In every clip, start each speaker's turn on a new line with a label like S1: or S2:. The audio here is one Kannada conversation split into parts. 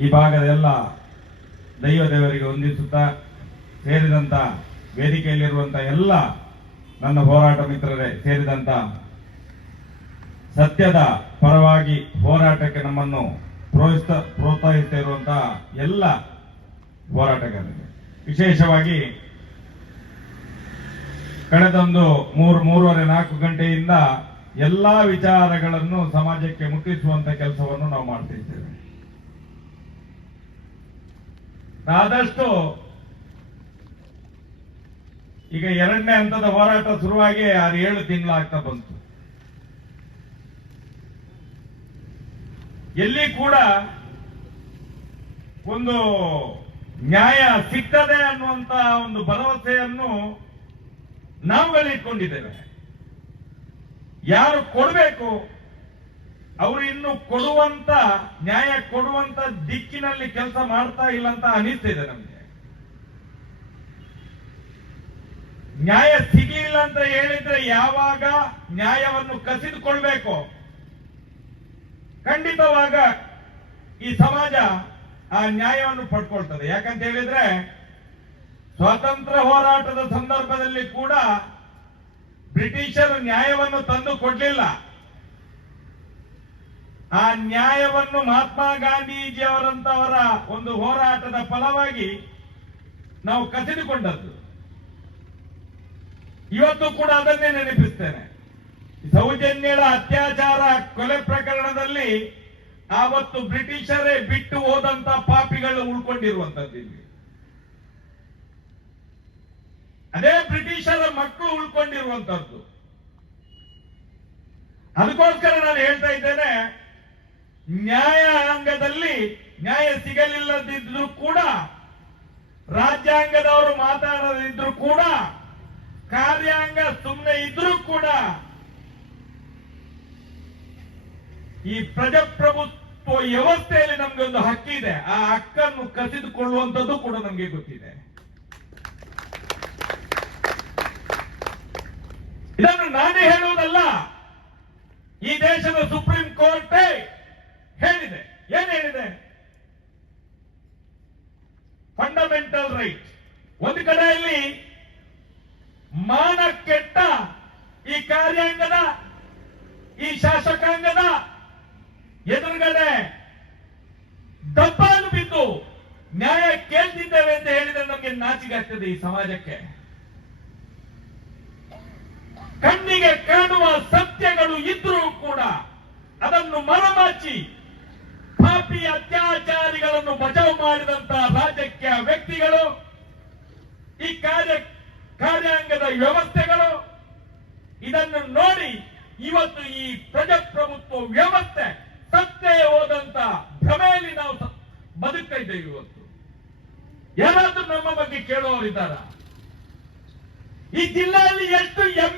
S1: ಈ ಭಾಗದ ಎಲ್ಲ ದೈವ ದೇವರಿಗೆ ಹೊಂದಿಸುತ್ತಾ ಸೇರಿದಂತ ವೇದಿಕೆಯಲ್ಲಿರುವಂತ ಎಲ್ಲ ನನ್ನ ಹೋರಾಟ ಮಿತ್ರರೇ, ಸೇರಿದಂತ ಸತ್ಯದ ಪರವಾಗಿ ಹೋರಾಟಕ್ಕೆ ನಮ್ಮನ್ನು ಪ್ರೋತ್ಸಾಹ ಪ್ರೋತ್ಸಾಹಿಸ್ತಾ ಇರುವಂತಹ ಎಲ್ಲ ಹೋರಾಟಗಾರರಿಗೆ. ವಿಶೇಷವಾಗಿ ಕಳೆದೊಂದು ಮೂರು, ಮೂರುವರೆ ನಾಲ್ಕು ಗಂಟೆಯಿಂದ ಎಲ್ಲಾ ವಿಚಾರಗಳನ್ನು ಸಮಾಜಕ್ಕೆ ಮುಟ್ಟಿಸುವಂತ ಕೆಲಸವನ್ನು ನಾವು ಮಾಡ್ತಾ ಇದ್ದೇವೆ ಆದಷ್ಟು ಈಗ ಎರಡನೇ ಹಂತದ ಹೋರಾಟ ಶುರುವಾಗಿ ಆರು ಏಳು ತಿಂಗಳಾಗ್ತಾ ಬಂತು. ಎಲ್ಲಿ ಕೂಡ ಒಂದು ನ್ಯಾಯ ಸಿಗ್ತದೆ ಅನ್ನುವಂತ ಒಂದು ಭರವಸೆಯನ್ನು ನಾವುಗಳಿಟ್ಕೊಂಡಿದ್ದೇವೆ ಯಾರು ಕೊಡಬೇಕು ಅವರು ಇನ್ನು ಕೊಡುವಂತ ನ್ಯಾಯ ಕೊಡುವಂತ ದಿಕ್ಕಿನಲ್ಲಿ ಕೆಲಸ ಮಾಡ್ತಾ ಇಲ್ಲ ಅಂತ ಅನಿಸ್ತಿದೆ ನಮ್ಗೆ. ನ್ಯಾಯ ಸಿಗಲಿಲ್ಲ ಅಂತ ಹೇಳಿದ್ರೆ ಯಾವಾಗ ನ್ಯಾಯವನ್ನು ಕಸಿದುಕೊಳ್ಬೇಕು? ಖಂಡಿತವಾಗ ಈ ಸಮಾಜ ಆ ನ್ಯಾಯವನ್ನು ಪಡ್ಕೊಳ್ತದೆ. ಯಾಕಂತ ಹೇಳಿದ್ರೆ ಸ್ವಾತಂತ್ರ್ಯ ಹೋರಾಟದ ಸಂದರ್ಭದಲ್ಲಿ ಕೂಡ ಬ್ರಿಟಿಷರು ನ್ಯಾಯವನ್ನು ತಂದು ಕೊಡ್ಲಿಲ್ಲ. ಆ ನ್ಯಾಯವನ್ನು ಮಹಾತ್ಮ ಗಾಂಧೀಜಿಯವರಂತವರ ಒಂದು ಹೋರಾಟದ ಫಲವಾಗಿ ನಾವು ಕಸಿದುಕೊಂಡದ್ದು. ಇವತ್ತು ಕೂಡ ಅದನ್ನೇ ನೆನಪಿಸ್ತೇನೆ. ಸೌಜನ್ಯಳ ಅತ್ಯಾಚಾರ ಕೊಲೆ ಪ್ರಕರಣದಲ್ಲಿ ಆವತ್ತು ಬ್ರಿಟಿಷರೇ ಬಿಟ್ಟು ಹೋದಂತ ಪಾಪಿಗಳು ಉಳ್ಕೊಂಡಿರುವಂತದ್ದು ಇಲ್ಲಿ. ಅದೇ ಬ್ರಿಟಿಷರ ಮಕ್ಕಳು ಉಳ್ಕೊಂಡಿರುವಂತದ್ದು. ಅದಕ್ಕೋಸ್ಕರ ನಾನು ಹೇಳ್ತಾ ಇದ್ದೇನೆ ನ್ಯಾಯಾಂಗದಲ್ಲಿ ನ್ಯಾಯ ಸಿಗಲಿಲ್ಲದಿದ್ರು ಕೂಡ, ರಾಜ್ಯಾಂಗದವರು ಮಾತಾಡದಿದ್ರು ಕೂಡ, ಕಾರ್ಯಾಂಗ ಸುಮ್ಮನೆ ಇದ್ರೂ ಕೂಡ, ಈ ಪ್ರಜಾಪ್ರಭುತ್ವ ವ್ಯವಸ್ಥೆಯಲ್ಲಿ ನಮ್ಗೆ ಒಂದು ಹಕ್ಕಿದೆ ಆ ಹಕ್ಕನ್ನು ಕಸಿದುಕೊಳ್ಳುವಂಥದ್ದು ಕೂಡ ನಮಗೆ ಗೊತ್ತಿದೆ. ಇದನ್ನು ನಾನೇ ಹೇಳುವುದಲ್ಲ. ಈ ದೇಶದ ಸುಪ್ರೀಂ ಕೋರ್ಟ್ ಹೇಳಿದೆ. ಏನ್ ಹೇಳಿದೆ? ಫಂಡಮೆಂಟಲ್ ರೈಟ್ ಒಂದು ಕಡೆಯಲ್ಲಿ ಮಾನ ಕೆಟ್ಟ ಈ ಕಾರ್ಯಾಂಗದ, ಈ ಶಾಸಕಾಂಗದ ಎದುರುಗಡೆ ದಬ್ಬಾಲು ಬಿದ್ದು ನ್ಯಾಯ ಕೇಳ್ತಿದ್ದೇವೆ ಅಂತ ಹೇಳಿದ್ರೆ ನಮಗೆ ನಾಚಿಗಾಗ್ತದೆ ಈ ಸಮಾಜಕ್ಕೆ. ಕಣ್ಣಿಗೆ ಕಾಣುವ ಸತ್ಯಗಳು ಇದ್ರೂ ಕೂಡ ಅದನ್ನು ಮರಮಾಚಿ ಪಾಪಿ ಅತ್ಯಾಚಾರಿಗಳನ್ನು ಬಚಾವ್ ಮಾಡಿದಂತಹ ರಾಜಕೀಯ ವ್ಯಕ್ತಿಗಳು, ಈ ಕಾರ್ಯ ಕಾರ್ಯಾಂಗದ ವ್ಯವಸ್ಥೆಗಳು, ಇದನ್ನು ನೋಡಿ ಇವತ್ತು ಈ ಪ್ರಜಾಪ್ರಭುತ್ವ ವ್ಯವಸ್ಥೆ ಸತ್ತೇ ಹೋದಂತ ಭ್ರಮೆಯಲ್ಲಿ ನಾವು ಬದುಕ್ತಾ ಇದ್ದೇವೆ ಇವತ್ತು. ಯಾರಾದ್ರೂ ನಮ್ಮ ಬಗ್ಗೆ ಕೇಳುವವರಿದ್ದಾರ ಈ ಜಿಲ್ಲೆಯಲ್ಲಿ ಎಷ್ಟು ಎಂ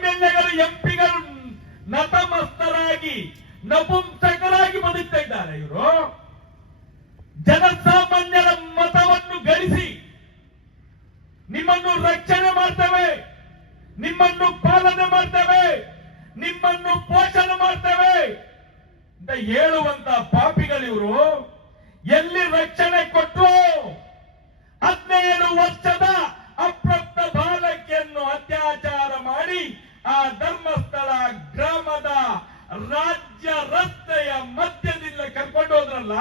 S1: ಎಂಪಿಗಳು ನತಮಸ್ತರಾಗಿ ನಪುಂಸಕರಾಗಿ ಬದುಕ್ತಾ ಇದ್ದಾರೆ ಇವರು. ಜನಸಾಮಾನ್ಯರ ಮತವನ್ನು ಗಳಿಸಿ ನಿಮ್ಮನ್ನು ರಕ್ಷಣೆ ಮಾಡ್ತೇವೆ, ನಿಮ್ಮನ್ನು ಪಾಲನೆ ಮಾಡ್ತೇವೆ, ನಿಮ್ಮನ್ನು ಪೋಷಣೆ ಮಾಡ್ತೇವೆ ಅಂತ ಹೇಳುವಂತ ಪಾಪಿಗಳಿವರು ಎಲ್ಲಿ ರಕ್ಷಣೆ ಕೊಟ್ಟು ಹದಿನೇಳು ವರ್ಷದ ಅಪ್ರಾಪ್ತ ಬಾಲಕಿಯನ್ನು ಅತ್ಯಾಚಾರ ಮಾಡಿ ಆ ಧರ್ಮಸ್ಥಳ ಗ್ರಾಮದ ರಾಜ್ಯ ರಸ್ತೆಯ ಮಧ್ಯದಿಂದ ಕರ್ಕೊಂಡು ಹೋದ್ರಲ್ಲ?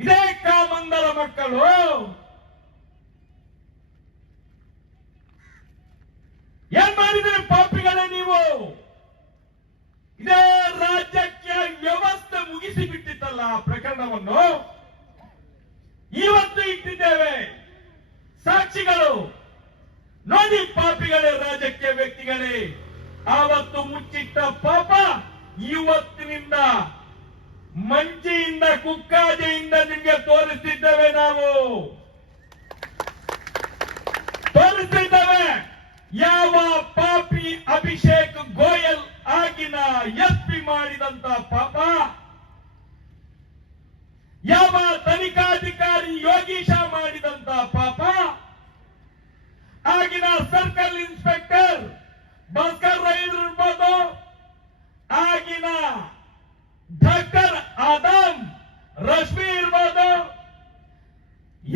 S1: ಇದೇ ಕಾಮಂದರ ಮಕ್ಕಳು. ಏನ್ ಮಾಡಿದ್ರಿ ಪಾಪಿಗಳೇ ನೀವು? ಇದೇ ರಾಜ್ಯಕ್ಕೆ ವ್ಯವಸ್ಥೆ ಮುಗಿಸಿ ಬಿಟ್ಟಿತ್ತಲ್ಲ ಆ ಪ್ರಕರಣವನ್ನು? ಇವತ್ತು ಇಟ್ಟಿದ್ದೇವೆ. ಸಾಕ್ಷಿಗಳು, ನೋಡಿ ಪಾಪಿಗಳೇ ರಾಜಕೀಯ ವ್ಯಕ್ತಿಗಳೇ. ಆವತ್ತು ಮುಚ್ಚಿಟ್ಟ ಪಾಪ ಇವತ್ತಿನಿಂದ ಮಂಚಿಯಿಂದ ಕುಕ್ಕಾಜೆಯಿಂದ ನಿಮಗೆ ತೋರಿಸಿದ್ದೇವೆ ನಾವು. ತೋರಿಸಿದ್ದೇವೆ. ಯಾವ ಪಾಪಿ ಅಭಿಷೇಕ್ ಗೋಯಲ್ ಆಗಿನ ಎಸ್ ಮಾಡಿದಂತ ಪಾಪ. ಯಾವ ತನಿಖಾಧಿಕಾರಿ ಯೋಗೀಶ ಮಾಡಿದಂತ ಪಾಪ. ಆಗಿನ ಸರ್ಕಲ್ ಇನ್ಸ್ಪೆಕ್ಟರ್ ಭಾಸ್ಕರ್ ರೈದ್ರು ಇರ್ಬೋದು ಆಗಿನ ಡಾಕ್ಟರ್ ಆದಮ್ ರಶ್ಮಿ ಇರ್ಬೋದು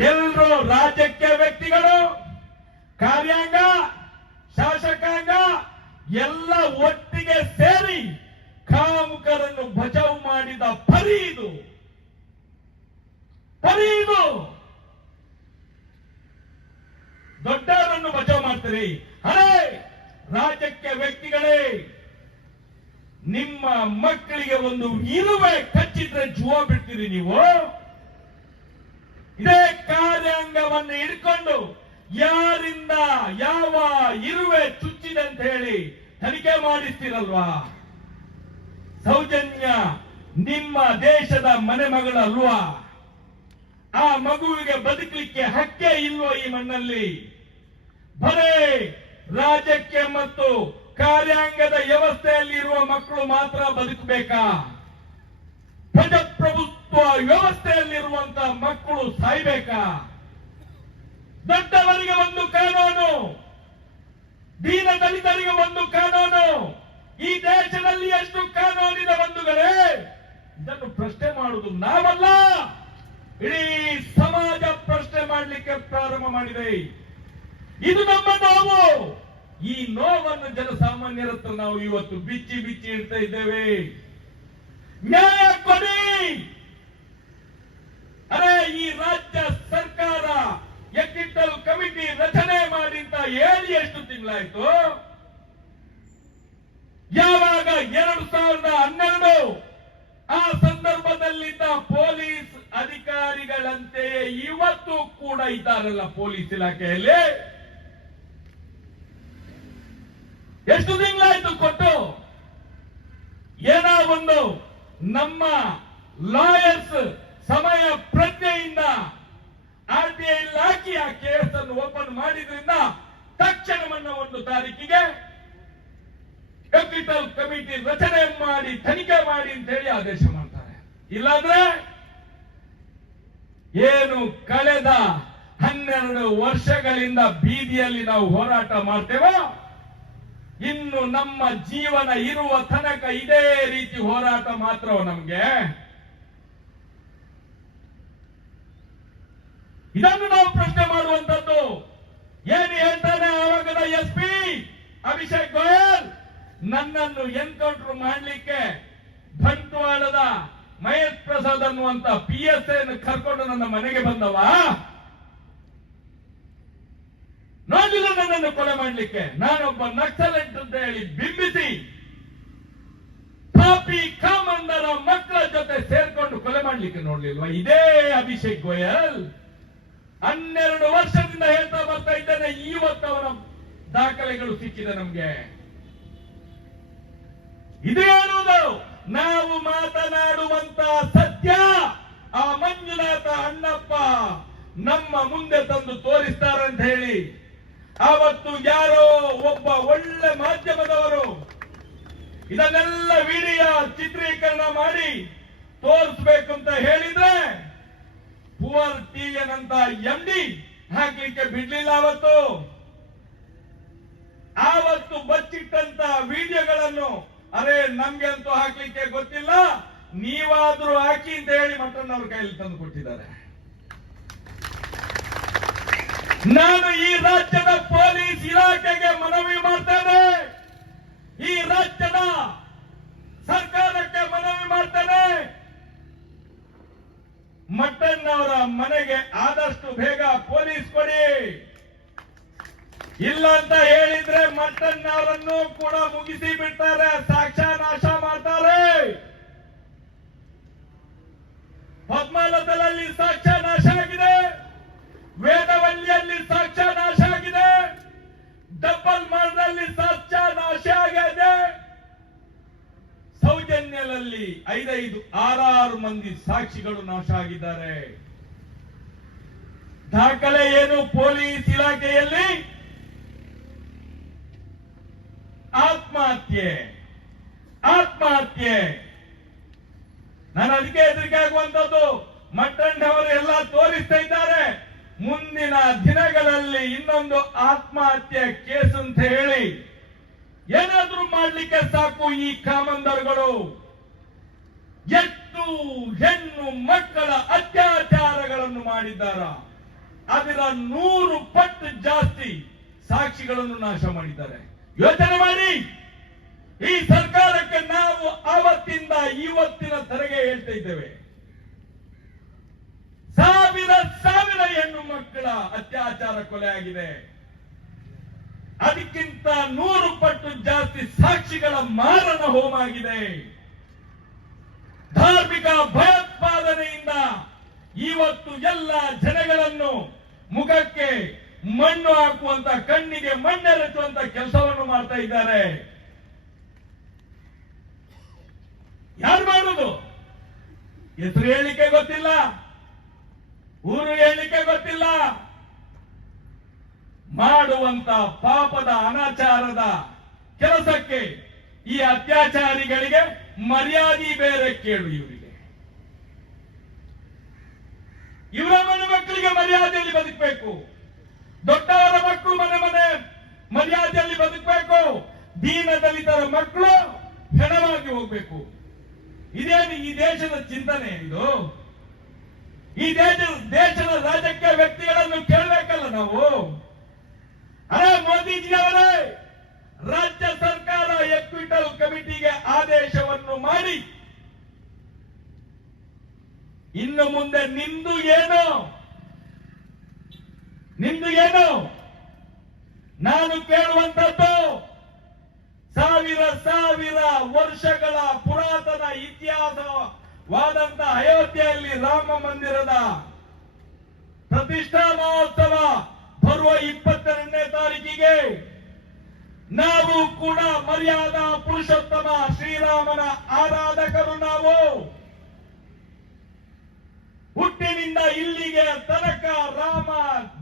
S1: ಎಲ್ಲರೂ ರಾಜಕೀಯ ವ್ಯಕ್ತಿಗಳು ಕಾರ್ಯಾಂಗ ಶಾಸಕಾಂಗ ಎಲ್ಲ ಒಟ್ಟಿಗೆ ಸೇರಿ ಕಾಮುಕರನ್ನು ಬಚಾವ್ ಮಾಡಿದ ಪರಿ ಇದು ಪರಿ ಇದು ದೊಡ್ಡವರನ್ನು ಬಚಾವ್ ಮಾಡ್ತೀರಿ ಅರೇ ರಾಜಕೀಯ ವ್ಯಕ್ತಿಗಳೇ ನಿಮ್ಮ ಮಕ್ಕಳಿಗೆ ಒಂದು ಇರುವೆ ಕಚ್ಚಿದ್ರೆ ಜುವ ಬಿಡ್ತೀರಿ ನೀವು? ಇದೇ ಕಾರ್ಯಾಂಗವನ್ನು ಹಿಡ್ಕೊಂಡು ಯಾರಿಂದ ಯಾವ ಇರುವೆ ಚುಚ್ಚಿದೆ ಅಂತ ಹೇಳಿ ತನಿಖೆ ಮಾಡಿಸ್ತೀರಲ್ವಾ? ಸೌಜನ್ಯ, ನಿಮ್ಮ ದೇಶದ ಮನೆ ಮಗಳಲ್ವಾ ಆ ಮಗುವಿಗೆ ಬದುಕಲಿಕ್ಕೆ ಹಕ್ಕೆ ಇಲ್ವೋ ಈ ಮಣ್ಣಲ್ಲಿ? ಬರೇ ರಾಜ್ಯಕ್ಕೆ ಮತ್ತು ಕಾರ್ಯಾಂಗದ ವ್ಯವಸ್ಥೆಯಲ್ಲಿರುವ ಮಕ್ಕಳು ಮಾತ್ರ ಬದುಕಬೇಕಾ? ಪ್ರಜಾಪ್ರಭುತ್ವ ವ್ಯವಸ್ಥೆಯಲ್ಲಿರುವಂತಹ ಮಕ್ಕಳು ಸಾಯ್ಬೇಕಾ? ದೊಡ್ಡವರಿಗೆ ಒಂದು ಕಾನೂನು, ದೀನ ದಲಿತರಿಗೆ ಒಂದು ಕಾನೂನು, ಈ ದೇಶದಲ್ಲಿ ಎಷ್ಟು ಕಾನೂನಿದೆ ಬಂಧುಗಳೇ? ಇದನ್ನು ಪ್ರಶ್ನೆ ಮಾಡುವುದು ನಾವಲ್ಲ. ಇಡೀ ಸಮಾಜ ಪ್ರಶ್ನೆ ಮಾಡಲಿಕ್ಕೆ ಪ್ರಾರಂಭ ಮಾಡಿದೆ. ಇದು ನಮ್ಮ ನೋವು. ಈ ನೋವನ್ನು ಜನಸಾಮಾನ್ಯರ ಹತ್ರ ನಾವು ಇವತ್ತು ಬಿಚ್ಚಿ ಬಿಚ್ಚಿ ಇಡ್ತಾ ಇದ್ದೇವೆ. ನ್ಯಾಯ ಕೊಡಿ ಅರೆ, ಈ ರಾಜ್ಯ ಸರ್ಕಾರ ಎಕ್ಕಿಟ್ಟಲ್ ಕಮಿಟಿ ರಚನೆ ಮಾಡಿ ಹೇಳಿ ಎಷ್ಟು ತಿಂಗಳಾಯ್ತು? ಯಾವಾಗ ಎರಡು ಸಾವಿರದ ಹನ್ನೆರಡು ಆ ಸಂದರ್ಭದಲ್ಲಿದ್ದ ಪೊಲೀಸ್ ಅಧಿಕಾರಿಗಳಂತೆಯೇ ಇವತ್ತು ಕೂಡ ಇದ್ದಾರಲ್ಲ ಪೊಲೀಸ್ ಇಲಾಖೆಯಲ್ಲಿ? ಎಷ್ಟು ತಿಂಗಳಾಯ್ತು ಕೊಟ್ಟು? ಏನೋ ಒಂದು ನಮ್ಮ ಲಾಯರ್ಸ್ ಸಮಯ ಪ್ರಜ್ಞೆಯಿಂದ ಆರ್ ಬಿ ಐ ಲಾಕಿ ಆ ಕೇಸ್ ಅನ್ನು ಓಪನ್ ಮಾಡಿದ್ರಿಂದ ತಕ್ಷಣ ನನ್ನ ಒಂದು ತಾರೀಕಿಗೆ ಕ್ಯಾಪಿಟಲ್ ಕಮಿಟಿ ರಚನೆ ಮಾಡಿ, ತನಿಖೆ ಮಾಡಿ ಅಂತ ಹೇಳಿ ಆದೇಶ ಮಾಡ್ತಾರೆ. ಇಲ್ಲಾಂದ್ರೆ ಏನು ಕಳೆದ ಹನ್ನೆರಡು ವರ್ಷಗಳಿಂದ ಬೀದಿಯಲ್ಲಿ ನಾವು ಹೋರಾಟ ಮಾಡ್ತೇವೋ ಇನ್ನು ನಮ್ಮ ಜೀವನ ಇರುವ ತನಕ ಇದೇ ರೀತಿ ಹೋರಾಟ ಮಾತ್ರ ನಮ್ಗೆ? ಇದನ್ನು ನಾವು ಪ್ರಶ್ನೆ ಮಾಡುವಂತದ್ದು ಏನು ಹೇಳ್ತಾನೆ ಆವಾಗದ ಎಸ್ ಪಿ ಅಭಿಷೇಕ್ ಗೋಯಲ್? ನನ್ನನ್ನು ಎನ್ಕೌಂಟರ್ ಮಾಡಲಿಕ್ಕೆ ಬಂಟ್ವಾಳದ ಮಹೇಶ್ ಪ್ರಸಾದ್ ಅನ್ನುವಂತ ಪಿ ಎಸ್ ಕರ್ಕೊಂಡು ನನ್ನ ಮನೆಗೆ ಬಂದವ? ನೋಡಿಲ್ಲ ನನ್ನನ್ನು ಕೊಲೆ ಮಾಡಲಿಕ್ಕೆ ನಾನೊಬ್ಬ ನಕ್ಸಲೆಂಟ್ ಅಂತ ಹೇಳಿ ಬಿಂಬಿಸಿ ಪಾಪಿ ಕಾಮಂದರ ಮಕ್ಕಳ ಜೊತೆ ಸೇರ್ಕೊಂಡು ಕೊಲೆ ಮಾಡಲಿಕ್ಕೆ ನೋಡ್ಲಿಲ್ವಾ? ಇದೇ ಅಭಿಷೇಕ್ ಗೋಯಲ್. ಹನ್ನೆರಡು ವರ್ಷದಿಂದ ಹೇಳ್ತಾ ಬರ್ತಾ ಇದ್ದೇನೆ ಇವತ್ತು ಅವರ ದಾಖಲೆಗಳು ಸಿಕ್ಕಿದೆ ನಮ್ಗೆ. ಇದೇ ಅನ್ನೋದು, ನಾವು ಮಾತನಾಡುವಂತ ಸತ್ಯ. ಆ ಮಂಜುನಾಥ ಅಣ್ಣಪ್ಪ ನಮ್ಮ ಮುಂದೆ ತಂದು ತೋರಿಸ್ತಾರಂತ ಹೇಳಿ ಅವತ್ತು ಯಾರೋ ಒಬ್ಬ ಒಳ್ಳೆ ಮಾಧ್ಯಮದವರು ಇದನ್ನೆಲ್ಲ ವಿಡಿಯೋ ಚಿತ್ರೀಕರಣ ಮಾಡಿ ತೋರಿಸಬೇಕು ಅಂತ ಹೇಳಿದ್ರೆ ಪುವರ್ ಟಿಎನ್ ಅಂತ ಎಂ ಡಿ ಹಾಕ್ಲಿಕ್ಕೆ ಬಿಡ್ಲಿಲ್ಲ ಅವತ್ತು. ಆವತ್ತು ಬಚ್ಚಿಟ್ಟಂತ ವಿಡಿಯೋಗಳನ್ನು ಅರೆ ನಮ್ಗೆ ಅಂತೂ ಹಾಕ್ಲಿಕ್ಕೆ ಗೊತ್ತಿಲ್ಲ. ನೀವಾದ್ರೂ ಹಾಕಿ ಅಂತ ಹೇಳಿ ಮಟನ್ ಅವ್ರ ಕೈಯಲ್ಲಿ ತಂದು ಕೊಟ್ಟಿದ್ದಾರೆ. ನಾನು ಈ ರಾಜ್ಯದ ಪೊಲೀಸ್ ಇಲಾಖೆಗೆ ಮನವಿ ಮಾಡ್ತೇನೆ. ಈ ರಾಜ್ಯದ ಸರ್ಕಾರಕ್ಕೆ ಮನವಿ ಮಾಡ್ತೇನೆ. ಮಟ್ಟಣ್ಣವರ ಮನೆಗೆ ಆದಷ್ಟು ಬೇಗ ಪೊಲೀಸ್ ಕೊಡಿ. ಇಲ್ಲ ಅಂತ ಹೇಳಿದ್ರೆ ಮಟ್ಟಣ್ಣವರನ್ನು ಕೂಡ ಮುಗಿಸಿ ಬಿಡ್ತಾರೆ, ಸಾಕ್ಷ್ಯ ನಾಶ ಮಾಡ್ತಾರೆ. ಪದ್ಮಾಲದಲ್ಲಿ ಸಾಕ್ಷ್ಯ ನಾಶ ಆಗಿದೆ. ವೇದವಲ್ಲಿಯಲ್ಲಿ ಸಾಕ್ಷ್ಯ ನಾಶ ಆಗಿದೆ. ಡಬ್ಬಲ್ ಮಾರ್ನಲ್ಲಿ ಸಾಕ್ಷ್ಯ ನಾಶ ಆಗಿದೆ. ಸೌಜನ್ಯದಲ್ಲಿ ಐದೈದು, ಆರಾರು ಮಂದಿ ಸಾಕ್ಷಿಗಳು ನಾಶ ಆಗಿದ್ದಾರೆ. ದಾಖಲೆ ಏನು ಪೊಲೀಸ್ ಇಲಾಖೆಯಲ್ಲಿ? ಆತ್ಮಹತ್ಯೆ. ಆತ್ಮಹತ್ಯೆ. ನಾನು ಅದಕ್ಕೆ ಹೆದರಿಕೆ ಆಗುವಂತದ್ದು ಮಟ್ಟಂಡವರು ಎಲ್ಲ ತೋರಿಸ್ತಾ ಇದ್ದಾರೆ. ಮುಂದಿನ ದಿನಗಳಲ್ಲಿ ಇನ್ನೊಂದು ಆತ್ಮಹತ್ಯೆ ಕೇಸ್ ಅಂತ ಹೇಳಿ ಏನಾದ್ರೂ ಮಾಡ್ಲಿಕ್ಕೆ ಸಾಕು ಈ ಕಾಮಂದರ್ಗಳು. ಎಷ್ಟು ಹೆಣ್ಣು, ಮಕ್ಕಳ ಅತ್ಯಾಚಾರಗಳನ್ನು ಮಾಡಿದ್ದಾರ. ಅದರ ನೂರು ಪಟ್ಟು ಜಾಸ್ತಿ ಸಾಕ್ಷಿಗಳನ್ನು ನಾಶ ಮಾಡಿದ್ದಾರೆ. ಯೋಚನೆ ಮಾಡಿ. ಈ ಸರ್ಕಾರಕ್ಕೆ ನಾವು ಆವತ್ತಿಂದ ಇವತ್ತಿನ ತರಗೆ ಹೇಳ್ತಾ ಇದ್ದೇವೆ. ಸಾವಿರ ಸಾವಿರ ಹೆಣ್ಣು ಮಕ್ಕಳ ಅತ್ಯಾಚಾರ ಕೊಲೆ ಆಗಿದೆ ಅದಕ್ಕಿಂತ ನೂರು ಪಟ್ಟು ಜಾಸ್ತಿ ಸಾಕ್ಷಿಗಳ ಮಾರಣ ಹೋಮ ಆಗಿದೆ ಧಾರ್ಮಿಕ ಭಯೋತ್ಪಾದನೆಯಿಂದ ಇವತ್ತು ಎಲ್ಲ ಜನಗಳನ್ನು ಮುಖಕ್ಕೆ ಮಣ್ಣು ಹಾಕುವಂತ, ಕಣ್ಣಿಗೆ ಮಣ್ಣೆರಚುವಂತ ಕೆಲಸವನ್ನು ಮಾಡ್ತಾ ಇದ್ದಾರೆ. ಯಾರು ಮಾಡುದು? ಹೆಸರು ಹೇಳಿಕೆ ಗೊತ್ತಿಲ್ಲ. ಊರು ಹೇಳಿಕೆ ಗೊತ್ತಿಲ್ಲ. ಮಾಡುವಂತ ಪಾಪದ ಅನಾಚಾರದ ಕೆಲಸಕ್ಕೆ ಈ ಅತ್ಯಾಚಾರಿಗಳಿಗೆ ಮರ್ಯಾದೆ ಬೇರೆ ಕೇಳು ಇವರಿಗೆ. ಇವರ ಮನೆ ಮಕ್ಕಳಿಗೆ ಮರ್ಯಾದೆಯಲ್ಲಿ ಬದುಕಬೇಕು. ದೊಡ್ಡವರ ಮಕ್ಕಳು ಮನೆ ಮನೆ ಮರ್ಯಾದೆಯಲ್ಲಿ ಬದುಕಬೇಕು. ದೀನ ದಲಿತರ ಮಕ್ಕಳು ಹೆಣವಾಗಿ ಹೋಗ್ಬೇಕು. ಇದೇನು ಈ ದೇಶದ ಚಿಂತನೆ ಇದು? ಈ ದೇಶ, ದೇಶದ ರಾಜಕೀಯ ವ್ಯಕ್ತಿಗಳನ್ನು ಕೇಳಬೇಕಲ್ಲ ನಾವು? ಅರೆ ಮೋದಿಜಿ ಅವರೇ ರಾಜ್ಯ ಸರ್ಕಾರ ಎಕ್ವಿಟಲ್ ಕಮಿಟಿಗೆ ಆದೇಶವನ್ನು ಮಾಡಿ. ಇನ್ನು ಮುಂದೆ ನಿಂದು ಏನು? ನಿಂದು ಏನು? ನಾನು ಕೇಳುವಂತದ್ದು ಸಾವಿರ ಸಾವಿರ ವರ್ಷಗಳ ಪುರಾತನ ಇತಿಹಾಸವಾದಂತ ಅಯೋಧ್ಯೆಯಲ್ಲಿ ರಾಮ ಮಂದಿರದ ಪ್ರತಿಷ್ಠಾ ಮಹೋತ್ಸವ ಬರುವ ಇಪ್ಪತ್ತೆರಡನೇ ತಾರೀಕಿಗೆ ನಾವು ಕೂಡ ಮರ್ಯಾದಾ ಪುರುಷೋತ್ತಮ ಶ್ರೀರಾಮನ ಆರಾಧಕರು ನಾವು. ಹುಟ್ಟಿನಿಂದ ಇಲ್ಲಿಗೆ ತನಕ ರಾಮ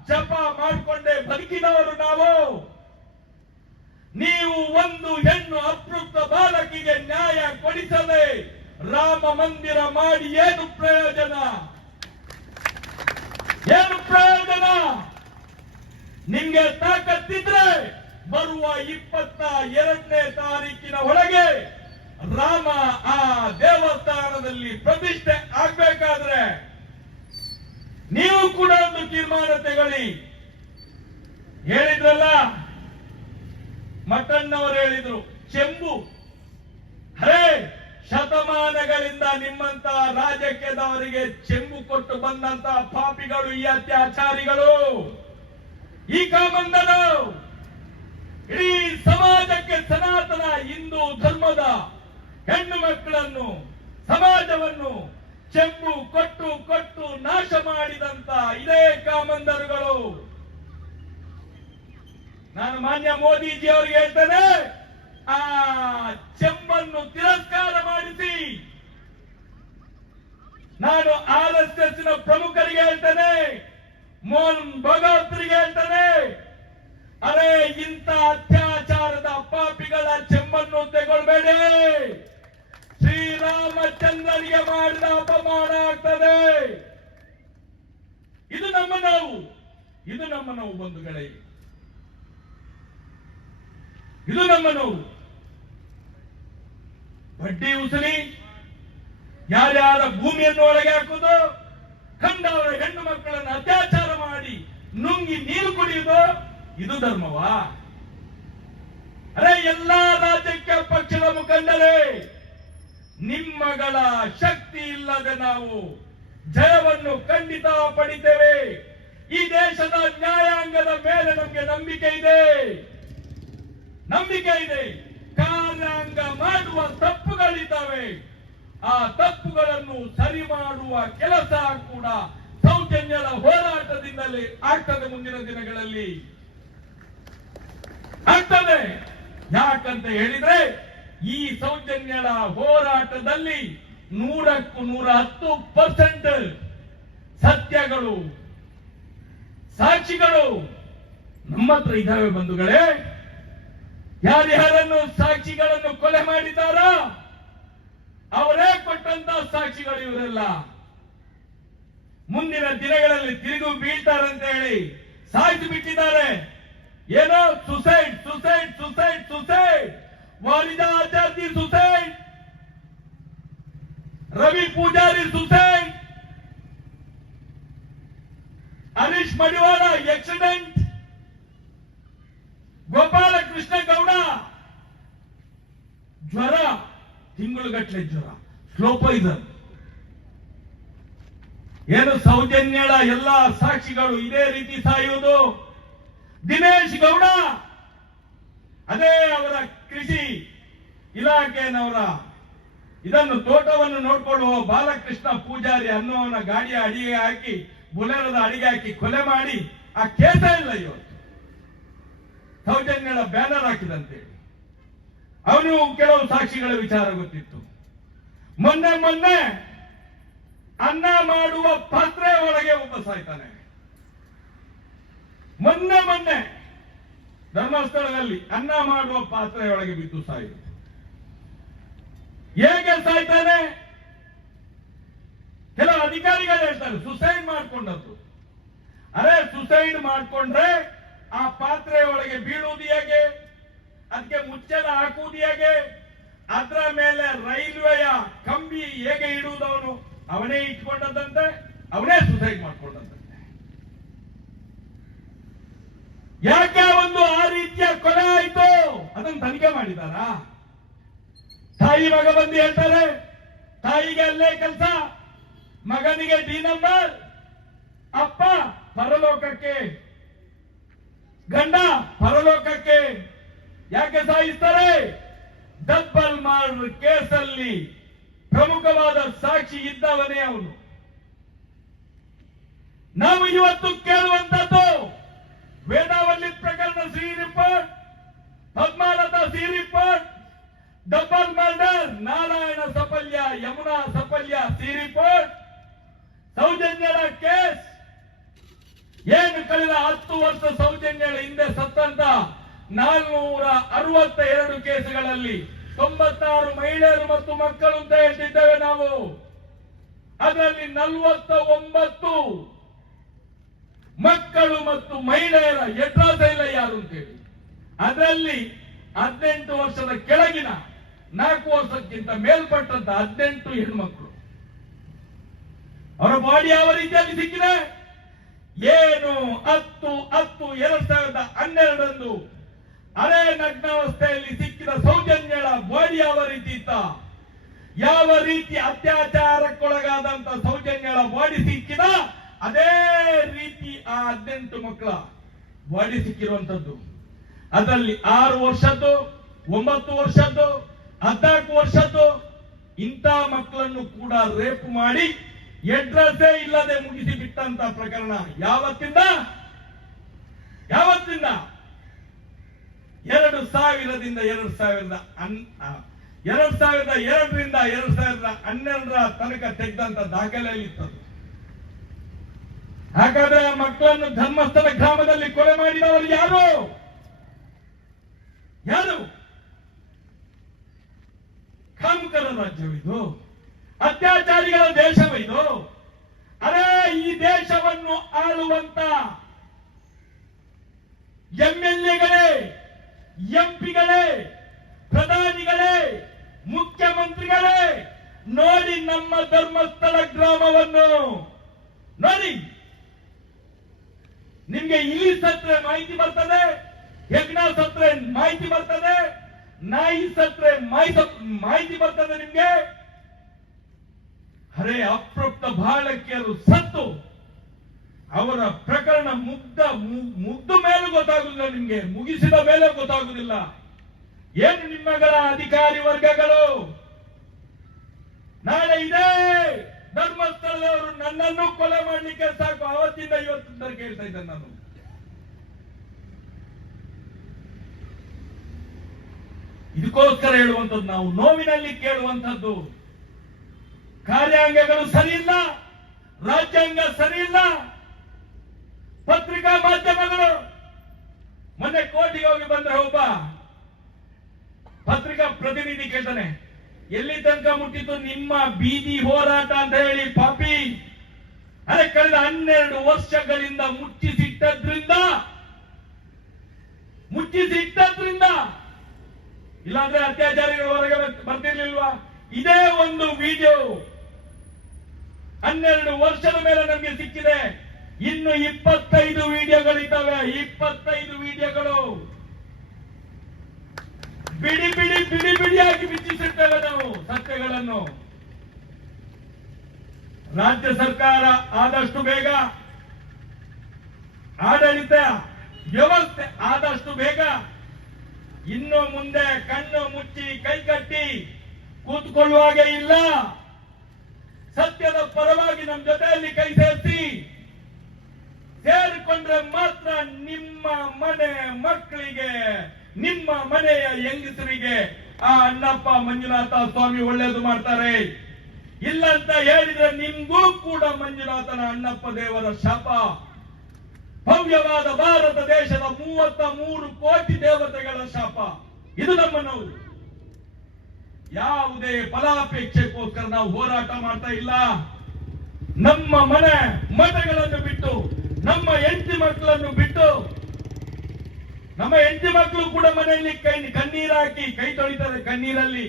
S1: ಜಪ ಮಾಡಿಕೊಂಡೇ ಬದುಕಿದವರು ನಾವು. ನೀವು ಒಂದು ಹೆಣ್ಣು ಅತೃಪ್ತ ಬಾಲಕಿಗೆ ನ್ಯಾಯ ಕೊಡಿಸದೆ ರಾಮ ಮಂದಿರ ಮಾಡಿ ಏನು ಪ್ರಯೋಜನ? ಏನು ಪ್ರಯೋಜನ? ನಿಮಗೆ ತಾಕತ್ತಿದ್ರೆ ಬರುವ ಇಪ್ಪತ್ತ ಎರಡನೇ ತಾರೀಕಿನ ಒಳಗೆ ರಾಮ ಆ ದೇವಸ್ಥಾನದಲ್ಲಿ ಪ್ರತಿಷ್ಠೆ ಆಗ್ಬೇಕಾದ್ರೆ ನೀವು ಕೂಡ ಒಂದು ತೀರ್ಮಾನ ತೆಗಳಿ ಹೇಳಿದ್ರಲ್ಲ? ಮಟ್ಟಣ್ಣವರು ಹೇಳಿದ್ರು, ಚೆಂಬು, ಹರೇ ಶತಮಾನಗಳಿಂದ ನಿಮ್ಮಂತ ರಾಜಕೀಯದವರಿಗೆ ಚೆಂಬು ಕೊಟ್ಟು ಬಂದಂತ ಪಾಪಿಗಳು, ಈ ಅತ್ಯಾಚಾರಿಗಳು, ಈ ಕಾಮಂದನು, ಇಡೀ ಸಮಾಜಕ್ಕೆ ಸನಾತನ ಹಿಂದೂ ಧರ್ಮದ ಹೆಣ್ಣು ಮಕ್ಕಳನ್ನು, ಸಮಾಜವನ್ನು ಚೆಂಬು ಕೊಟ್ಟು ಕೊಟ್ಟು ನಾಶ ಮಾಡಿದಂತ ಇದೇ ಕಾಮಂದರುಗಳು. ನಾನು ಮಾನ್ಯ ಮೋದಿಜಿ ಅವರಿಗೆ ಹೇಳ್ತೇನೆ ಆ ಚೆಂಬನ್ನು ತಿರಸ್ಕಾರ ಮಾಡಿಸಿ. ನಾನು ಆರ್ ಎಸ್ ಎಸ್ನ ಪ್ರಮುಖರಿಗೆ ಹೇಳ್ತೇನೆ, ಮೋಹನ್ ಭಗವತ್ರಿಗೆ ಹೇಳ್ತೇನೆ. ಅರೆ, ಇಂಥ ಅತ್ಯಾಚಾರದ ಪಾಪಿಗಳ ಚೆಂಬನ್ನು ತೆಗೊಳ್ಬೇಡಿ. ಶ್ರೀರಾಮಚಂದ್ರನಿಗೆ ಮಾಡಿದ ಅಪಮಾನ ಆಗ್ತದೆ. ಇದು ನಮ್ಮ ನೋವು. ಇದು ನಮ್ಮ ನೋವು ಬಂಧುಗಳೇ. ಇದು ನಮ್ಮ ನೋವು. ಬಡ್ಡಿ ಉಸಲಿ, ಯಾರ್ಯಾರ ಭೂಮಿಯನ್ನು ಒಳಗೆ ಹಾಕುದು ಕಂಡವರ ಹೆಣ್ಣು ಮಕ್ಕಳನ್ನು ಅತ್ಯಾಚಾರ ಮಾಡಿ ನುಂಗಿ ನೀರು ಕುಡಿಯುದು ಇದು ಧರ್ಮವಾ? ಅರೆ, ಎಲ್ಲಾ ರಾಜಕೀಯ ಪಕ್ಷದ ಮುಖಂಡರೇ, ನಿಮ್ಮಗಳ ಶಕ್ತಿ ಇಲ್ಲದೆ ನಾವು ಜಯವನ್ನು ಖಂಡಿತ ಪಡಿತೇವೆ. ಈ ದೇಶದ ನ್ಯಾಯಾಂಗದ ಮೇಲೆ ನಮಗೆ ನಂಬಿಕೆ ಇದೆ. ನಂಬಿಕೆ ಇದೆ. ಕಾರ್ಯಾಂಗ ಮಾಡುವ ತಪ್ಪುಗಳಿದ್ದಾವೆ. ಆ ತಪ್ಪುಗಳನ್ನು ಸರಿ ಮಾಡುವ ಕೆಲಸ ಕೂಡ ಸೌಜನ್ಯದ ಹೋರಾಟದಿಂದಲೇ ಆಗ್ತದೆ ಮುಂದಿನ ದಿನಗಳಲ್ಲಿ. ಆಗ್ತದೆ. ಯಾಕಂತ ಹೇಳಿದ್ರೆ ಈ ಸೌಜನ್ಯದ ಹೋರಾಟದಲ್ಲಿ ನೂರಕ್ಕೂ ನೂರ ಹತ್ತು ಪರ್ಸೆಂಟ್ ಸತ್ಯಗಳು, ಸಾಕ್ಷಿಗಳು ನಮ್ಮ ಹತ್ರ ಇದ್ದಾವೆ ಬಂಧುಗಳೇ. ಯಾರ್ಯಾರನ್ನು ಸಾಕ್ಷಿಗಳನ್ನು ಕೊಲೆ ಮಾಡಿದಾರ ಅವರೇ ಕೊಟ್ಟಂತ ಸಾಕ್ಷಿಗಳು ಇವರೆಲ್ಲ. ಮುಂದಿನ ದಿನಗಳಲ್ಲಿ ತಿರುಗು ಬೀಳ್ತಾರಂತ ಹೇಳಿ ಸಾಯ್ತು ಬಿಟ್ಟಿದ್ದಾರೆ. ಏನೋ ಸುಸೈಡ್ ಸುಸೈಡ್ ಸುಸೈಡ್ ಸುಸೈಡ್. ವಾಲಿದ ಆಚಾರ್ಜಿ suicide. Ravi Pujari suicide. Anish Madivala accident Gopala Krishna Gowda ಜ್ವರ ತಿಂಗಳುಗಟ್ಟಲೆ ಜ್ವರ ಶ್ಲೋಪ ಇದನ್ನು ಏನು ಸೌಜನ್ಯಳ ಎಲ್ಲ ಸಾಕ್ಷಿಗಳು ಇದೇ ರೀತಿ ಸಾಯುವುದು? ದಿನೇಶ್ ಗೌಡ. ಅದೇ ಅವರ ಕೃಷಿ ಇಲಾಖೆನವರ ಇದನ್ನು ತೋಟವನ್ನು ನೋಡಿಕೊಳ್ಳುವ ಬಾಲಕೃಷ್ಣ ಪೂಜಾರಿ ಅನ್ನೋವನ ಗಾಡಿಯ ಅಡಿಗೆ ಹಾಕಿ, ಬುಲೆರದ ಅಡಿಗೆ ಹಾಕಿ ಕೊಲೆ ಮಾಡಿ, ಆ ಕೇಸ ಇಲ್ಲ ಇವತ್ತು. ಸೌಜನ್ಯಳ ಬ್ಯಾನರ್ ಹಾಕಿದಂತೆ. ಅವನು ಕೆಲವು ಸಾಕ್ಷಿಗಳ ವಿಚಾರ ಗೊತ್ತಿತ್ತು. ಮೊನ್ನೆ ಮೊನ್ನೆ ಅನ್ನ ಮಾಡುವ ಪಾತ್ರೆ ಒಳಗೆ ಒಬ್ಬ ಸಾಯ್ತಾನೆ. ಮೊನ್ನೆ ಮೊನ್ನೆ ಧರ್ಮಸ್ಥಳದಲ್ಲಿ ಅನ್ನ ಮಾಡುವ ಪಾತ್ರೆ ಒಳಗೆ ಬಿದ್ದು ಸಾಯಿತು. ಹೇಗೆ ಸಾಯ್ತಾನೆ? ಕೆಲವು ಅಧಿಕಾರಿಗಳು ಹೇಳ್ತಾರೆ ಸುಸೈಡ್ ಮಾಡ್ಕೊಂಡದ್ದು. ಅರೆ ಸುಸೈಡ್ ಮಾಡ್ಕೊಂಡ್ರೆ ಆ ಪಾತ್ರೆ ಒಳಗೆ ಬೀಳುವುದು ಹೇಗೆ? ಅದಕ್ಕೆ ಮುಚ್ಚಳ ಹಾಕುವುದು ಹೇಗೆ? ಅದರ ಮೇಲೆ ರೈಲ್ವೆಯ ಕಂಬಿ ಹೇಗೆ ಇಡುವುದು ಅವನು? ಅವನೇ ಇಟ್ಕೊಂಡದಂತೆ ಅವನೇ ಸುಸೈಡ್ ಮಾಡ್ಕೊಂಡಂತೆ. ಯಾಕೆ ಒಂದು ಆ ರೀತಿಯ ಕೊಲೆ ಆಯಿತು? ಅದನ್ನು ತನಿಖೆ ಮಾಡಿದಾರಾ? ತಾಯಿ ಮಗ ಬಂದು ಹೇಳ್ತಾರೆ, ತಾಯಿಗೆ ಅಲ್ಲೇ ಕೆಲಸ, ಮಗನಿಗೆ ಡಿ ನಂಬರ್ ಅಪ್ಪ ಪರಲೋಕಕ್ಕೆ ಗಂಡ ಪರಲೋಕಕ್ಕೆ ಯಾಕೆ ಸಾಯಿಸ್ತಾರೆ? ಡಬ್ಬಲ್ ಮರ್ಡರ್ ಕೇಸಲ್ಲಿ ಪ್ರಮುಖವಾದ ಸಾಕ್ಷಿ ಇದ್ದವನೇ ಅವನು. ನಾವು ಇವತ್ತು ಕೇಳುವಂತದ್ದು ಸೌಜನ್ಯಗಳ ಹಿಂದೆ ಸತ್ತಂತ ನಾಲ್ನೂರ ಅರವತ್ತ ಎರಡು ಕೇಸುಗಳಲ್ಲಿ ತೊಂಬತ್ತಾರು ಮಹಿಳೆಯರು ಮತ್ತು ಮಕ್ಕಳು ಅಂತ ಹೇಳ್ತಿದ್ದೇವೆ ನಾವು. ಅದರಲ್ಲಿ ನಲವತ್ತ ಒಂಬತ್ತು ಮಕ್ಕಳು ಮತ್ತು ಮಹಿಳೆಯರ ಎಡ್ರಾಸ ಇಲ್ಲ ಯಾರು ಅಂತೇಳಿ ಅದರಲ್ಲಿ ಹದಿನೆಂಟು ವರ್ಷದ ಕೆಳಗಿನ ನಾಲ್ಕು ವರ್ಷಕ್ಕಿಂತ ಮೇಲ್ಪಟ್ಟಂತ ಹದಿನೆಂಟು ಹೆಣ್ಮಕ್ಳು. ಅವರ ಬಾಡಿ ಯಾವ ರೀತಿಯಲ್ಲಿ ಸಿಕ್ಕಿದೆ? ಏನು ಹತ್ತು ಹತ್ತು, ಎರಡ್ ಸಾವಿರದ ಹನ್ನೆರಡರಂದು ಅರೆ ನಗ್ನಾವಸ್ಥೆಯಲ್ಲಿ ಸಿಕ್ಕಿದ ಸೌಜನ್ಯಳ ಬಾಡಿ ಯಾವ ರೀತಿ ಇತ್ತ? ಯಾವ ರೀತಿ ಅತ್ಯಾಚಾರಕ್ಕೊಳಗಾದಂತ ಸೌಜನ್ಯಳ ಬಾಡಿ ಸಿಕ್ಕಿದ? ಅದೇ ರೀತಿ ಆ ಹದಿನೆಂಟು ಮಕ್ಕಳ ಬಾಡಿ ಸಿಕ್ಕಿರುವಂತದ್ದು ಅದರಲ್ಲಿ ಆರು ವರ್ಷದ್ದು, ಒಂಬತ್ತು ವರ್ಷದ್ದು, ಹದಿನಾಲ್ಕು ವರ್ಷದ್ದು ಇಂಥ ಮಕ್ಕಳನ್ನು ಕೂಡ ರೇಪ್ ಮಾಡಿ ಎಡ್ರೆಸ್ಸೇ ಇಲ್ಲದೆ ಮುಗಿಸಿ ಬಿಟ್ಟಂತ ಪ್ರಕರಣ ಯಾವತ್ತಿಂದ? ಯಾವತ್ತಿಂದ? ಎರಡು ಸಾವಿರದಿಂದ ಎರಡು ಸಾವಿರದ ಎರಡು ಸಾವಿರದ ಎರಡರಿಂದ ಎರಡು ಸಾವಿರದ ಹನ್ನೆರಡರ ತನಕ ತೆಗೆದಂತ ದಾಖಲೆಯಲ್ಲಿ ಇತ್ತು ಹಾಗಾದ್ರೆ ಆ ಮಕ್ಕಳನ್ನು ಧರ್ಮಸ್ಥಳ ಗ್ರಾಮದಲ್ಲಿ ಕೊಲೆ ಮಾಡಿದವರು ಯಾರು? ಯಾರು? ಕಾಮುಕರ ರಾಜ್ಯವಿದು. ಅತ್ಯಾಚಾರಿಗಳ ದೇಶವಿದು ಅರೆ, ಈ ದೇಶವನ್ನು ಆಳುವಂತ ಎಂಎಲ್ಎಗಳೇ, ಎಂಪಿಗಳೇ, ಪ್ರಧಾನಿಗಳೇ, ಮುಖ್ಯಮಂತ್ರಿಗಳೇ, ನೋಡಿ ನಮ್ಮ ಧರ್ಮಸ್ಥಳ ಗ್ರಾಮವನ್ನು. ನೋಡಿ. ನಿಮ್ಗೆ ಇಲ್ಲಿ ಸತ್ರೆ ಮಾಹಿತಿ ಬರ್ತದೆ ಹೆಗ್ನ ಸತ್ರೆ ಮಾಹಿತಿ ಬರ್ತದೆ, ನಾಯಿ ಸತ್ರೆ ಮಾಹಿತಿ ಮಾಹಿತಿ ಬರ್ತದೆ ನಿಮ್ಗೆ. ಹರೇ ಅಪ್ರಪ್ತ ಬಾಲಕಿಯರು ಸತ್ತು. ಅವರ ಪ್ರಕರಣ ಮುಗ್ಧ ಮುಗ್ದ ಮೇಲೆ ಗೊತ್ತಾಗುದಿಲ್ಲ ನಿಮ್ಗೆ, ಮುಗಿಸಿದ ಮೇಲೆ ಗೊತ್ತಾಗುದಿಲ್ಲ. ಏನು ನಿಮ್ಮಗಳ ಅಧಿಕಾರಿ ವರ್ಗಗಳು? ನಾಳೆ ಇದೇ ಧರ್ಮಸ್ಥಳದವರು ನನ್ನನ್ನು ಕೊಲೆ ಮಾಡಲಿಕ್ಕೆ ಸಾಕು. ಅವತ್ತಿಂದ ಇವತ್ತಿಂದ ಕೇಳ್ತಾ ಇದ್ದೆ ನಾನು. ಇದಕ್ಕೋಸ್ಕರ ಹೇಳುವಂಥದ್ದು, ನಾವು ನೋವಿನಲ್ಲಿ ಕೇಳುವಂಥದ್ದು. ಕಾರ್ಯಾಂಗಗಳು ಸರಿಯಿಲ್ಲ, ರಾಜ್ಯಾಂಗ ಸರಿಯಿಲ್ಲ. ಪತ್ರಿಕಾ ಮಾಧ್ಯಮಗಳು ಮೊನ್ನೆ ಕೋರ್ಟಿಗೆ ಹೋಗಿ ಬಂದ್ರೆ ಒಬ್ಬ ಪತ್ರಿಕಾ ಪ್ರತಿನಿಧಿ ಕೇಳ್ತಾನೆ, ಎಲ್ಲಿ ತನಕ ಮುಟ್ಟಿತು ನಿಮ್ಮ ಬೀದಿ ಹೋರಾಟ ಅಂತ ಹೇಳಿ ಪಾಪಿ. ಅದೇ ಕಳೆದ ಹನ್ನೆರಡು ವರ್ಷಗಳಿಂದ ಮುಚ್ಚಿಸಿಟ್ಟದ್ರಿಂದ ಮುಚ್ಚಿಸಿಟ್ಟದ್ರಿಂದ, ಇಲ್ಲಾಂದ್ರೆ ಅತ್ಯಾಚಾರಿಗಳು ಹೊರಗೆ ಬರ್- ಬರ್ತಿರ್ಲಿಲ್ವಾ? ಇದೇ ಒಂದು ವಿಡಿಯೋ ಹನ್ನೆರಡು ವರ್ಷದ ಮೇಲೆ ನಮಗೆ ಸಿಕ್ಕಿದೆ. ಇನ್ನು ಇಪ್ಪತ್ತೈದು ವಿಡಿಯೋಗಳಿದ್ದಾವೆ. ಇಪ್ಪತ್ತೈದು ವಿಡಿಯೋಗಳು. ಬಿಡಿ ಬಿಡಿ ಬಿಡಿ, ಬಿಡಿಯಾಗಿ ಬಿಚ್ಚಿಸಿರ್ತೇವೆ ನಾವು ಸತ್ಯಗಳನ್ನು. ರಾಜ್ಯ ಸರ್ಕಾರ ಆದಷ್ಟು ಬೇಗ, ಆಡಳಿತ ವ್ಯವಸ್ಥೆ ಆದಷ್ಟು ಬೇಗ, ಇನ್ನು ಮುಂದೆ ಕಣ್ಣು ಮುಚ್ಚಿ, ಕೈ ಕಟ್ಟಿ ಕೂತ್ಕೊಳ್ಳುವಾಗೆ ಇಲ್ಲ. ಸತ್ಯದ ಪರವಾಗಿ ನಮ್ಮ ಜೊತೆಯಲ್ಲಿ ಕೈ ಸೇರಿಸಿ. ಸೇರಿಕೊಂಡ್ರೆ ಮಾತ್ರ ನಿಮ್ಮ ಮನೆ ಮಕ್ಕಳಿಗೆ, ನಿಮ್ಮ ಮನೆಯ ಹೆಂಗಸರಿಗೆ ಆ ಅಣ್ಣಪ್ಪ ಮಂಜುನಾಥ ಸ್ವಾಮಿ ಒಳ್ಳೇದು ಮಾಡ್ತಾರೆ. ಇಲ್ಲ ಅಂತ ಹೇಳಿದ್ರೆ ನಿಮ್ಗೂ ಕೂಡ ಮಂಜುನಾಥನ ಅಣ್ಣಪ್ಪ ದೇವರ ಶಾಪ. ಭವ್ಯವಾದ ಭಾರತ ದೇಶದ ಮೂವತ್ತ ಮೂರು ಕೋಟಿ ದೇವತೆಗಳ ಶಾಪ. ಇದು ನಮ್ಮ ನೋವು. ಯಾವುದೇ ಫಲಾಪೇಕ್ಷೆಗೋಸ್ಕರ ನಾವು ಹೋರಾಟ ಮಾಡ್ತಾ ಇಲ್ಲ. ನಮ್ಮ ಮನೆ ಮಠಗಳನ್ನು ಬಿಟ್ಟು, ನಮ್ಮ ಹೆಂಡತಿ ಮಕ್ಕಳನ್ನು ಬಿಟ್ಟು, ನಮ್ಮ ಹೆಂಡತಿ ಮಕ್ಕಳು ಕೂಡ ಮನೆಯಲ್ಲಿ ಕೈ, ಕಣ್ಣೀರು ಹಾಕಿ, ಕೈ ತೊಳಿತಾರೆ ಕಣ್ಣೀರಲ್ಲಿ.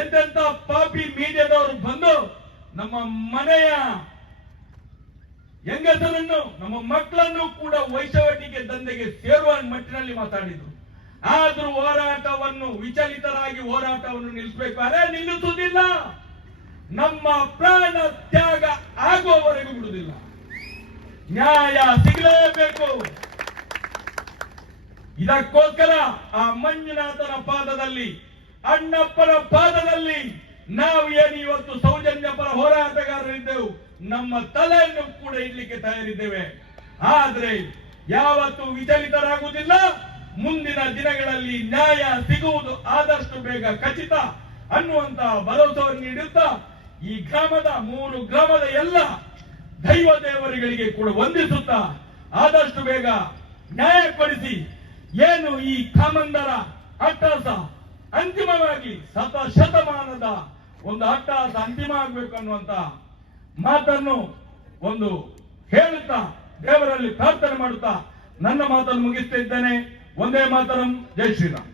S1: ಎಂತೆಂತ ಪಾಪಿ ಮೀಡಿಯಾದವರು ಬಂದು ನಮ್ಮ ಮನೆಯ ಹೆಂಗಸರನ್ನು, ನಮ್ಮ ಮಕ್ಕಳನ್ನು ಕೂಡ ವೈಶವಟಿಗೆ ದಂಧೆಗೆ ಸೇರುವ ಮಟ್ಟಿನಲ್ಲಿ ಮಾತಾಡಿದ್ರು. ಆದ್ರೂ ಹೋರಾಟವನ್ನು ವಿಚಲಿತರಾಗಿ ಹೋರಾಟವನ್ನು ನಿಲ್ಲಿಸಬೇಕು ಅರೆ ನಿಲ್ಲಿಸುವುದಿಲ್ಲ. ನಮ್ಮ ಪ್ರಾಣ ತ್ಯಾಗ ಆಗುವವರೆಗೂ ಬಿಡುವುದಿಲ್ಲ. ನ್ಯಾಯ ಸಿಗಲೇಬೇಕು. ಇದಕ್ಕೋಸ್ಕರ ಆ ಮಂಜುನಾಥನ ಪಾದದಲ್ಲಿ, ಅಣ್ಣಪ್ಪನ ಪಾದದಲ್ಲಿ ನಾವು ಏನು ಇವತ್ತು ಸೌಜನ್ಯ ಪರ ಹೋರಾಟಗಾರರಿದ್ದೆವು, ನಮ್ಮ ತಲೆಯನ್ನು ಕೂಡ ಇಡ್ಲಿಕ್ಕೆ ತಯಾರಿದ್ದೇವೆ. ಆದ್ರೆ ಯಾವತ್ತು ವಿಚಲಿತರಾಗುವುದಿಲ್ಲ. ಮುಂದಿನ ದಿನಗಳಲ್ಲಿ ನ್ಯಾಯ ಸಿಗುವುದು ಆದಷ್ಟು ಬೇಗ ಖಚಿತ ಅನ್ನುವಂತ ಭರವಸೆಯನ್ನು ನೀಡುತ್ತಾ ಈ ಗ್ರಾಮದ ಮೂರು ಗ್ರಾಮದ ಎಲ್ಲ ದೈವ ದೇವರುಗಳಿಗೆ ಕೂಡ ವಂದಿಸುತ್ತಾ ಆದಷ್ಟು ಬೇಗ ನ್ಯಾಯಪಡಿಸಿ ಏನು ಈ ಕಾಮಂದರ ಅಟ್ಟಾಸ ಅಂತಿಮವಾಗಿ ಶತ ಶತಮಾನದ ಒಂದು ಅಟ್ಟಾಸ ಅಂತಿಮ ಆಗಬೇಕು ಅನ್ನುವಂತ ಮಾತನ್ನು ಒಂದು ಹೇಳುತ್ತಾ ದೇವರಲ್ಲಿ ಪ್ರಾರ್ಥನೆ ಮಾಡುತ್ತಾ ನನ್ನ ಮಾತನ್ನು ಮುಗಿಸ್ತಾ ಒಂದೇ ಮಾತರಂ ಜೈ ಶ್ರೀರಾಮ್